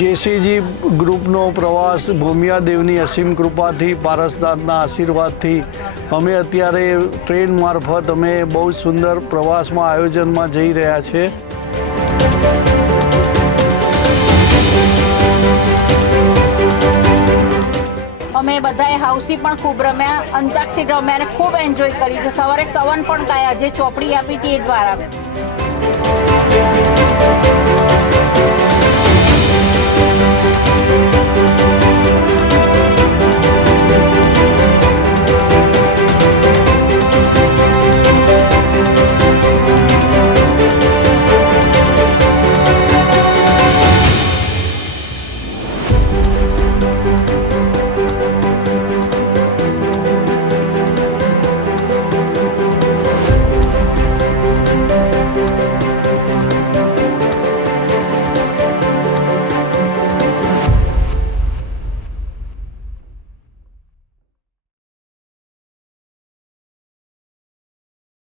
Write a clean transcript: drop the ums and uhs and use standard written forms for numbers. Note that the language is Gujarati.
જેસીજી ગ્રુપનો પ્રવાસ ભૂમિયા દેવની અસીમ કૃપાથી પારસનાથના આશીર્વાદથી અમે અત્યારે ટ્રેન મારફત અમે બહુ સુંદર પ્રવાસમાં આયોજનમાં જઈ રહ્યા છે। અમે બધાએ હાઉસી પણ ખૂબ રમ્યા, અંતાક્ષરી રમ્યા અને ખૂબ એન્જોય કરી છે। સવારે કવન પણ ગાયા, જે ચોપડી આપી હતી એ દ્વારા।